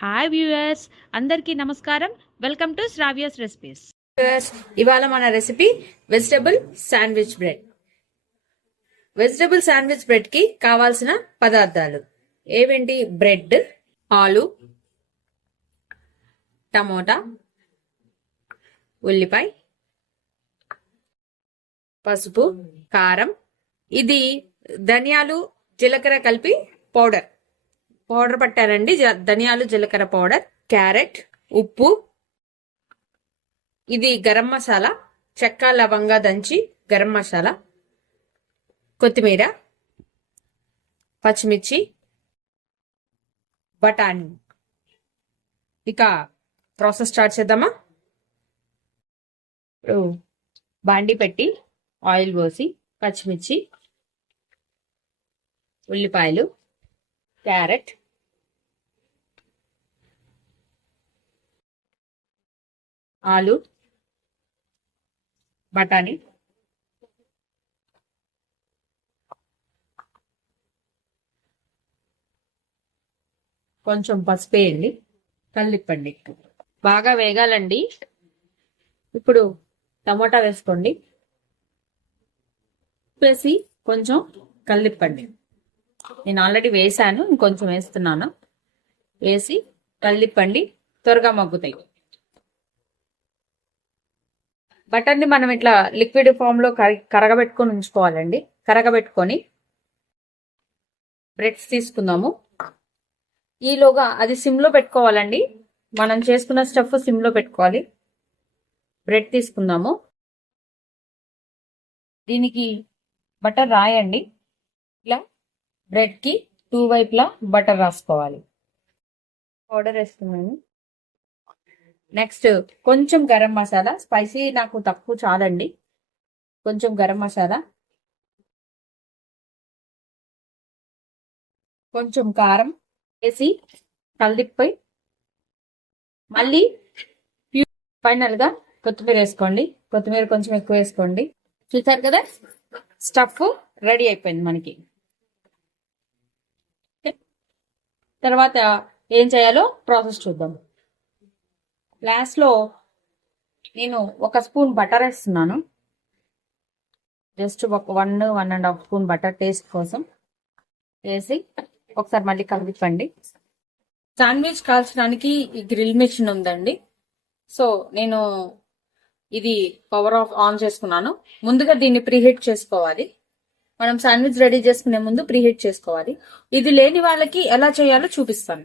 Hi viewers, అందరికీ నమస్కారం. Welcome to Sravya's recipes. ఇవాళ మన recipe vegetable sandwich bread. Vegetable sandwich bread కి కావాల్సిన పదార్థాలు ఏవేంటి? బ్రెడ్, ఆలు, టమోటా, ఉల్లిపాయ, పసుపు, కారం. ఇది ధనియాలు జీలకర్ర కలిపి పౌడర్ పట్టారండి. ధనియాలు జీలకర్ర పౌడర్, క్యారెట్, ఉప్పు, ఇది గరం మసాలా, చెక్క లవంగా దంచి గరం మసాలా, కొత్తిమీర, పచ్చిమిర్చి, బఠానీ. ఇక ప్రాసెస్ స్టార్ట్ చేద్దామా? బాండి పెట్టి ఆయిల్ పోసి పచ్చిమిర్చి, ఉల్లిపాయలు, క్యారెట్, ఆలు, బఠానీ, కొంచెం పసుపు వేయండి, కలిపండి. బాగా వేగాలండి. ఇప్పుడు టమోటా వేసుకోండి, వేసి కొంచెం కలిపండి. నేను ఆల్రెడీ వేసాను, ఇంకొంచెం వేస్తున్నాను. వేసి కలిపండి, త్వరగా మగ్గుతాయి. బటర్ని మనం ఇట్లా లిక్విడ్ ఫామ్ లో కరగబెట్టుకొని ఉంచుకోవాలండి. కరగబెట్టుకొని బ్రెడ్స్ తీసుకుందాము. ఈలోగా అది సిమ్ లో పెట్టుకోవాలండి. మనం చేసుకున్న స్టఫ్ సిమ్ లో పెట్టుకోవాలి. బ్రెడ్ తీసుకుందాము. దీనికి బటర్ రాయండి. ఇలా బ్రెడ్ కి 2 వైపులా బటర్ రాసుకోవాలి. పౌడర్ వేస్తున్నాను. నెక్స్ట్ కొంచెం గరం మసాలా, స్పైసీ నాకు తక్కువ చాలండి. కొంచెం గరం మసాలా, కొంచెం కారం వేసి కలిపి మళ్ళీ ఫైనల్ గా కొత్తిమీర వేసుకోండి. కొత్తిమీర కొంచెం ఎక్కువ వేసుకోండి. చూసారు కదా, స్టఫ్ రెడీ అయిపోయింది మనకి. తర్వాత ఏం చేయాలో ప్రాసెస్ చూద్దాం. లాస్ట్ లో నేను 1 స్పూన్ బటర్ వేస్తున్నాను. జస్ట్ ఒక 1.5 స్పూన్ బటర్ టేస్ట్ కోసం వేసి ఒకసారి మళ్ళీ కలిపండి. శాండ్విచ్ కాల్చడానికి ఈ గ్రిల్ మెషిన్ ఉందండి. సో నేను ఇది పవర్ ఆన్ చేసుకున్నాను. ముందుగా దీన్ని ప్రీహీట్ చేసుకోవాలి. మనం శాండ్విచ్ రెడీ చేసుకునే ముందు ప్రీహీట్ చేసుకోవాలి. ఇది లేని వాళ్ళకి ఎలా చేయాలో చూపిస్తాను.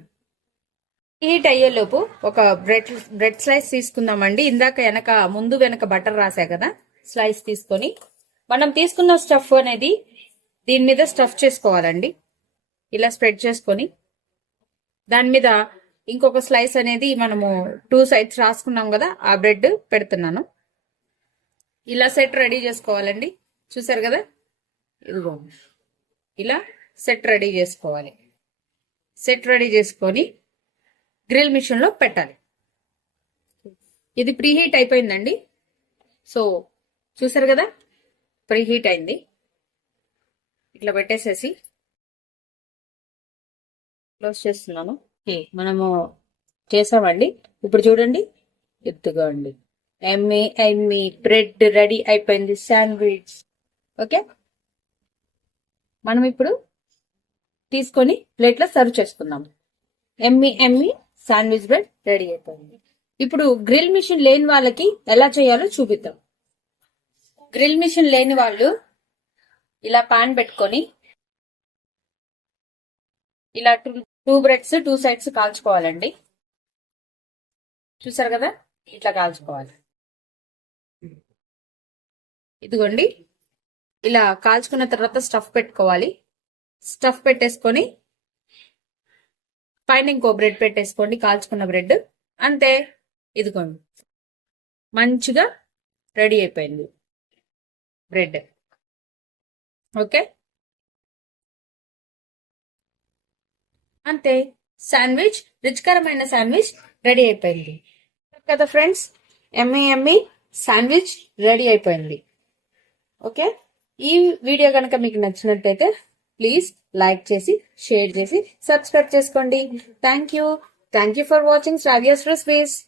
హీట్ అయ్యేలోపు ఒక బ్రెడ్ స్లైస్ తీసుకుందామండి. ఇందాక ముందు వెనక బటర్ రాసా కదా, స్లైస్ తీసుకొని మనం తీసుకున్న స్టఫ్ అనేది దీని మీద స్టఫ్ చేసుకోవాలండి. ఇలా స్ప్రెడ్ చేసుకొని దాని మీద ఇంకొక స్లైస్ అనేది మనము 2 సైడ్స్ రాసుకున్నాం కదా, ఆ బ్రెడ్ పెడుతున్నాను. ఇలా సెట్ రెడీ చేసుకోవాలండి. చూసారు కదా, ఇదిగో ఇలా సెట్ రెడీ చేసుకోవాలి. సెట్ రెడీ చేసుకొని గ్రిల్ మిషన్ లో పెట్టాలి. ఇది ప్రీహీట్ అయిపోయిందండి. సో చూసారు కదా, ప్రీహీట్ అయింది. ఇట్లా పెట్టేసేసి క్లోజ్ చేస్తున్నాను. మనము చేసామండి. ఇప్పుడు చూడండి, ఎత్తుగా అండి. ఎమ్మి బ్రెడ్ రెడీ అయిపోయింది, శాండ్విచ్. ఓకే, మనం ఇప్పుడు తీసుకొని ప్లేట్లో సర్వ్ చేసుకుందాం. ఎమ్మి శాండ్విచ్ బ్రెడ్ రెడీ అయిపోయింది. ఇప్పుడు గ్రిల్ మిషన్ లేని వాళ్ళకి ఎలా చేయాలో చూపిద్దాం. గ్రిల్ మిషన్ లేని వాళ్ళు ఇలా పాన్ పెట్టుకొని ఇలా 2 బ్రెడ్స్ 2 సైడ్స్ కాల్చుకోవాలండి. చూసారు కదా, ఇట్లా కాల్చుకోవాలి. ఇదిగోండి, ఇలా కాల్చుకున్న తర్వాత స్టఫ్ పెట్టుకోవాలి. స్టఫ్ పెట్టేసుకొని పైన ఇంకో బ్రెడ్ పెట్టేసుకోండి, కాల్చుకున్న బ్రెడ్. అంతే, ఇదిగోండి, మంచిగా రెడీ అయిపోయింది బ్రెడ్. ఓకే, అంతే, శాండ్విచ్, రుచికరమైన శాండ్విచ్ రెడీ అయిపోయింది కదా ఫ్రెండ్స్. ఎమ్మి శాండ్విచ్ రెడీ అయిపోయింది. ఓకే, ఈ వీడియో కనుక మీకు నచ్చినట్టయితే ప్లీజ్ లైక్ చేసి, షేర్ చేసి, సబ్స్క్రైబ్ చేసుకోండి. Thank you. Thank you for watching Shravya's Recipes.